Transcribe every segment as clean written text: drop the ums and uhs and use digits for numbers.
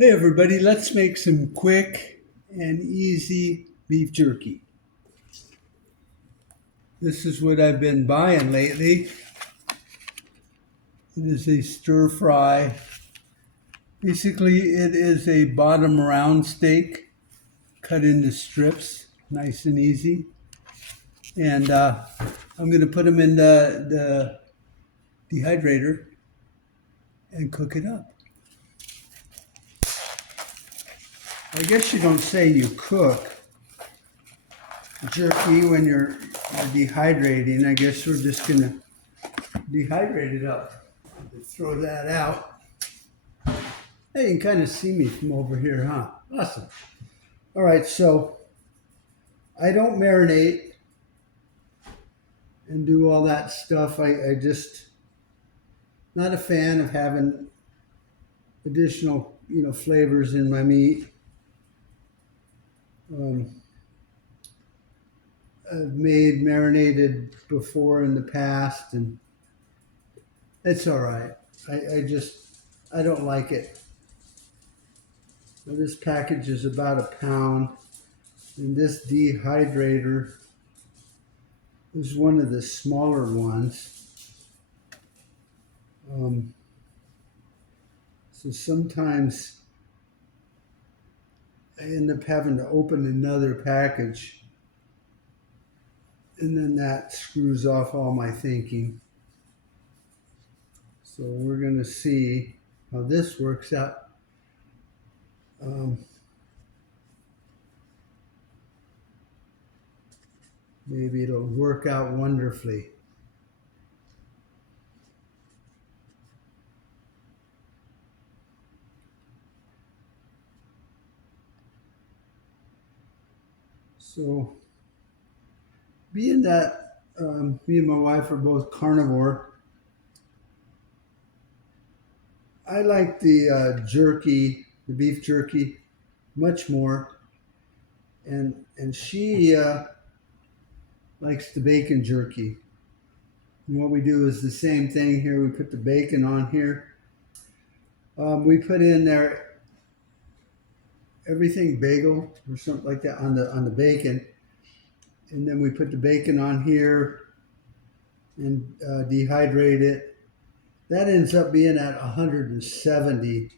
Hey everybody, let's make some quick and easy beef jerky. This is what I've been buying lately. It is a stir fry. Basically, it is a bottom round steak cut into strips, nice and easy. And I'm going to put them in the dehydrator and cook it up. I guess you don't say you cook jerky when you're dehydrating. I guess we're just going to dehydrate it up. Throw that out. Hey, you can kind of see me from over here, huh? Awesome. All right, so I don't marinate and do all that stuff. I just not a fan of having additional, flavors in my meat. I've made marinated before in the past, and it's all right. I don't like it. Now, this package is about a pound, and this dehydrator is one of the smaller ones. So sometimes I end up having to open another package, and then that screws off all my thinking. So we're going to see how this works out. Maybe it'll work out wonderfully. So, being that me and my wife are both carnivore, I like the jerky, the beef jerky, much more, and she likes the bacon jerky. And what we do is the same thing here. We put the bacon on here. We put in there everything bagel or something like that on the bacon, and then we put the bacon on here and dehydrate it. That ends up being at 170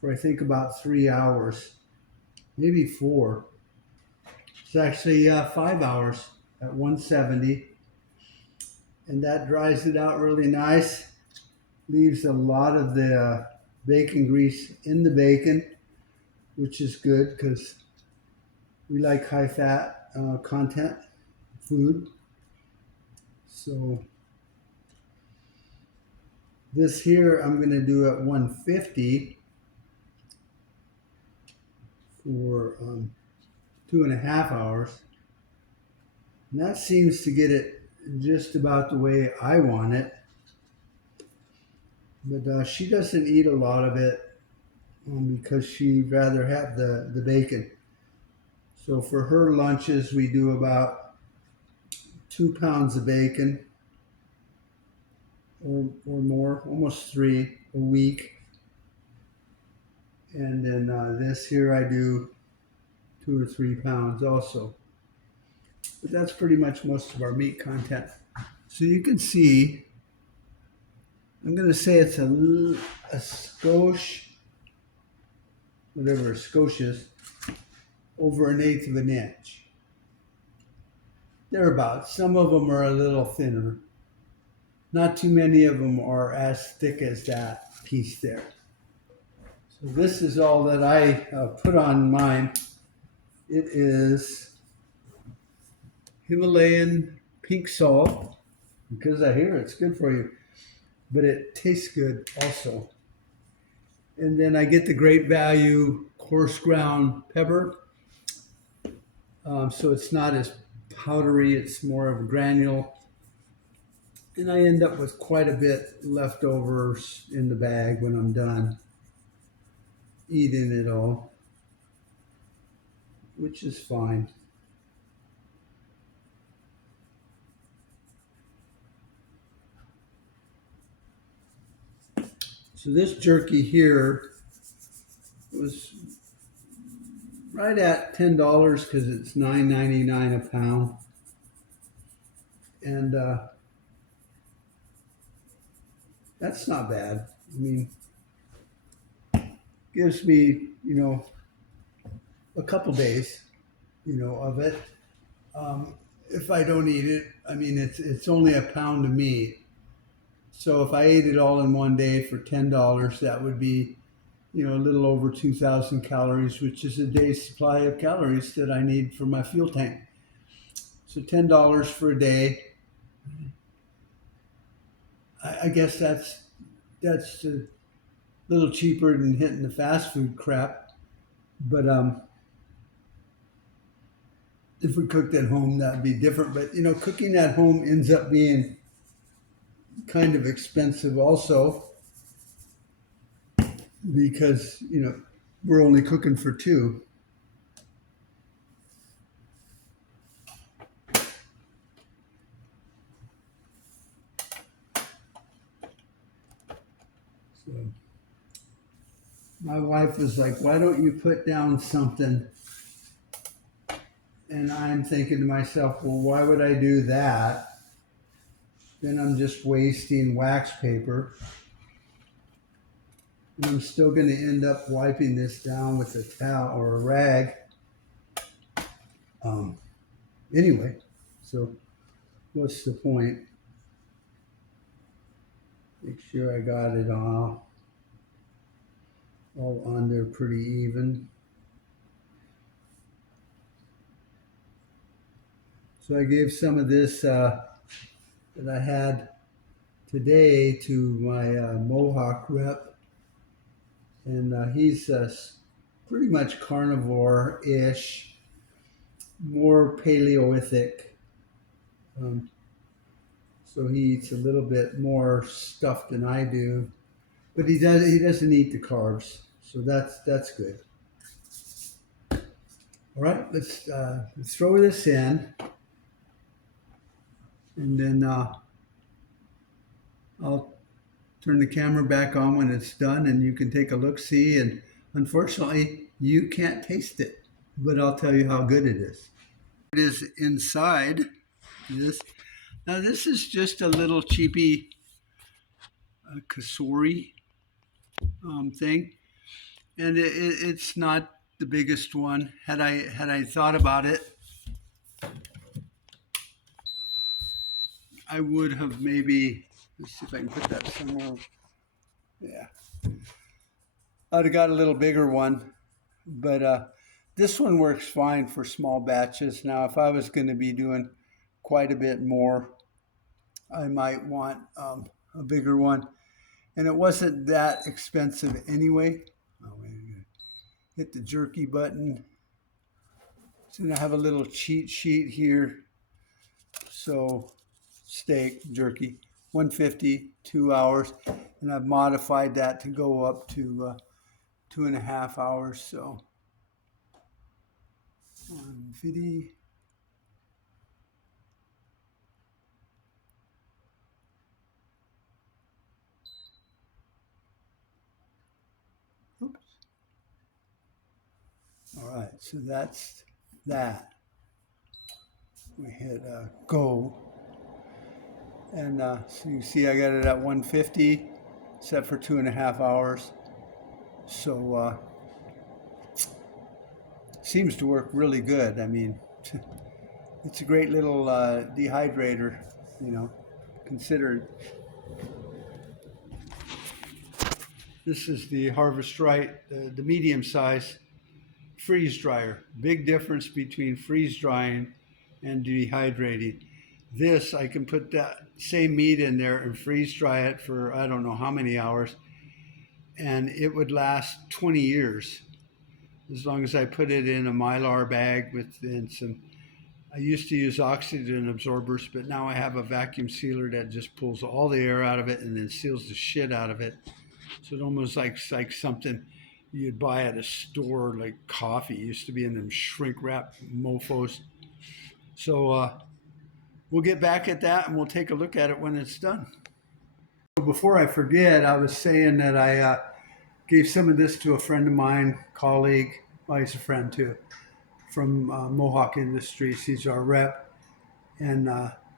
for I think about 3 hours, maybe 4. It's actually 5 hours at 170, and that dries it out really nice. Leaves a lot of the bacon grease in the bacon, which is good because we like high fat content food. So this here I'm going to do at 150 for 2.5 hours. And that seems to get it just about the way I want it. But she doesn't eat a lot of it because she'd rather have the bacon. So for her lunches, we do about 2 pounds of bacon or more, almost 3 a week. And then this here I do 2 or 3 pounds also. But that's pretty much most of our meat content. So you can see, I'm going to say it's a skosh, whatever a skosh is, over 1/8 of an inch. Thereabouts. Some of them are a little thinner. Not too many of them are as thick as that piece there. So this is all that I put on mine. It is Himalayan pink salt, because I hear it's good for you, but it tastes good also. And then I get the great value coarse ground pepper. So it's not as powdery, it's more of a granule. And I end up with quite a bit leftovers in the bag when I'm done eating it all, which is fine. So this jerky here It was right at $10 because it's $9.99 a pound, and that's not bad. I mean, gives me a couple days of it. If I don't eat it, I mean it's only a pound of meat. So if I ate it all in one day for $10, that would be a little over 2,000 calories, which is a day's supply of calories that I need for my fuel tank. So $10 for a day. I guess that's a little cheaper than hitting the fast food crap. But if we cooked at home, that'd be different. But cooking at home ends up being kind of expensive also, because we're only cooking for two. So my wife was like, "Why don't you put down something?" And I'm thinking to myself, well, why would I do that? Then I'm just wasting wax paper. And I'm still going to end up wiping this down with a towel or a rag. Anyway, so what's the point? Make sure I got it all on there pretty even. So I gave some of this that I had today to my Mohawk rep, and he's pretty much carnivore-ish, more Paleolithic. So he eats a little bit more stuff than I do, but he doesn't eat the carbs, so that's good. All right, let's throw this in, and then I'll turn the camera back on when it's done, and you can take a look-see. And unfortunately, you can't taste it, but I'll tell you how good it is. It is inside this. Now this is just a little cheapy COSORI thing, and it's not the biggest one. Had I thought about it, I would have maybe. Let's see if I can put that somewhere. Yeah, I'd have got a little bigger one, but this one works fine for small batches. Now, if I was going to be doing quite a bit more, I might want a bigger one. And it wasn't that expensive anyway. Oh, wait a minute. Hit the jerky button. So I have a little cheat sheet here. So steak, jerky, 150, 2 hours. And I've modified that to go up to 2.5 hours. So 150. Oops. All right, so that's that. We hit go. And so you see I got it at 150, set for 2.5 hours. So seems to work really good. I mean, it's a great little dehydrator, considered. This is the Harvest Right, the medium size freeze dryer. Big difference between freeze drying and dehydrating. This, I can put that same meat in there and freeze dry it for I don't know how many hours, and it would last 20 years as long as I put it in a Mylar bag with some. I used to use oxygen absorbers, but now I have a vacuum sealer that just pulls all the air out of it and then seals the shit out of it. So it almost like something you'd buy at a store, like coffee. It used to be in them shrink wrap mofos. So we'll get back at that and we'll take a look at it when it's done. Before I forget, I was saying that I Gave some of this to a friend of mine, colleague. Well, he's a friend too, from Mohawk Industries. He's our rep. And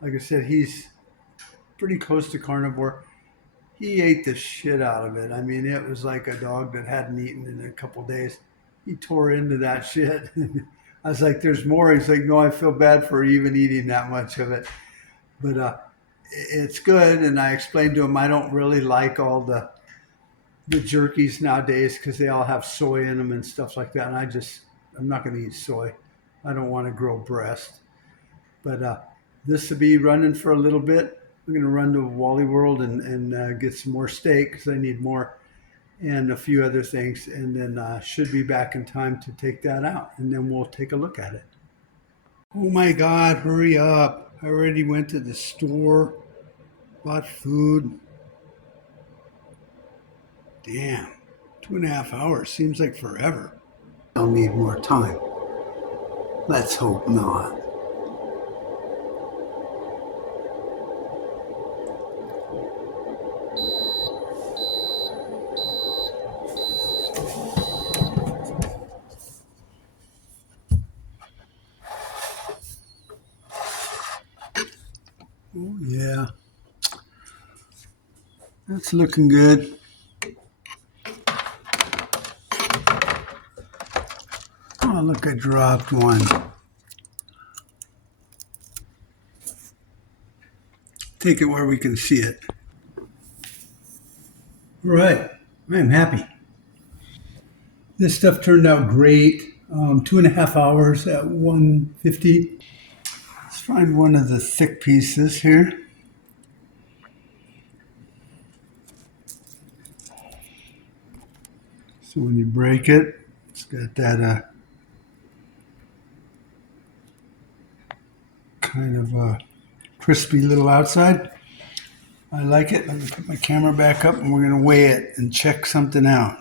like I said, he's pretty close to carnivore. He ate the shit out of it. I mean, it was like a dog that hadn't eaten in a couple of days. He tore into that shit. I was like, there's more. He's like, no, I feel bad for even eating that much of it. But it's good. And I explained to him I don't really like all the jerkies nowadays because they all have soy in them and stuff like that. And I'm not going to eat soy. I don't want to grow breast. But this will be running for a little bit. I'm going to run to Wally World and get some more steak because I need more and a few other things. And then should be back in time to take that out. And then we'll take a look at it. Oh my God, hurry up. I already went to the store, bought food. Damn, 2.5 hours seems like forever. I'll need more time. Let's hope not. Oh yeah, that's looking good. Oh look, I dropped one. Take it where we can see it. All right, I am happy. This stuff turned out great. 2.5 hours at 150. Let's find one of the thick pieces here. So when you break it, it's got that kind of crispy little outside. I like it. Let me put my camera back up and we're going to weigh it and check something out.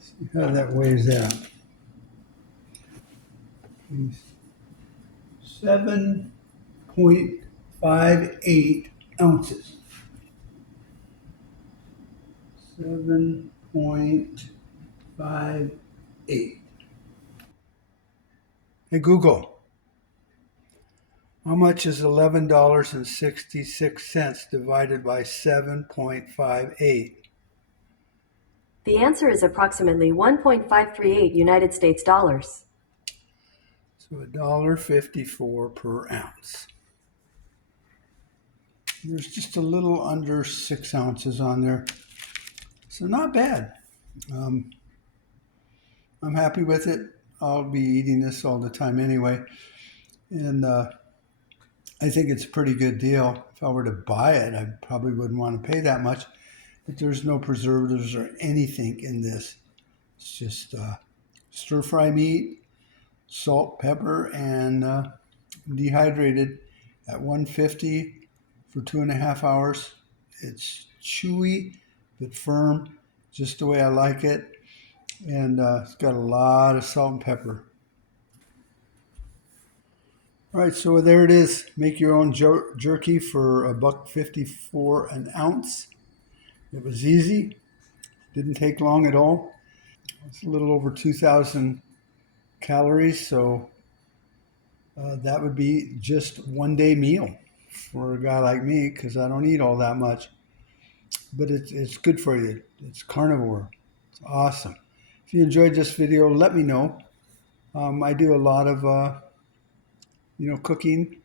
See how that weighs out. 7.58 ounces. 7.58. Hey Google, how much is $11.66 divided by 7.58? The answer is approximately 1.538 United States dollars. So $1.54 per ounce. There's just a little under 6 ounces on there. So not bad. I'm happy with it. I'll be eating this all the time anyway. And I think it's a pretty good deal. If I were to buy it, I probably wouldn't want to pay that much. But there's no preservatives or anything in this. It's just stir-fry meat, salt, pepper, and dehydrated at 150 for 2.5 hours. It's chewy but firm, just the way I like it. And it's got a lot of salt and pepper. All right, so there it is. Make your own jerky for $1.54 an ounce. It was easy. Didn't take long at all. It's a little over 2,000 calories, so that would be just one day meal for a guy like me because I don't eat all that much. But it's good for you. It's carnivore. It's awesome. If you enjoyed this video, let me know. I do a lot of cooking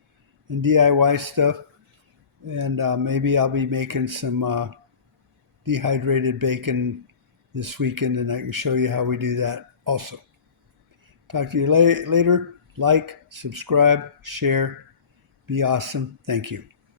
and DIY stuff, and maybe I'll be making some dehydrated bacon this weekend, and I can show you how we do that also. Talk to you later. Like, subscribe, share. Be awesome. Thank you.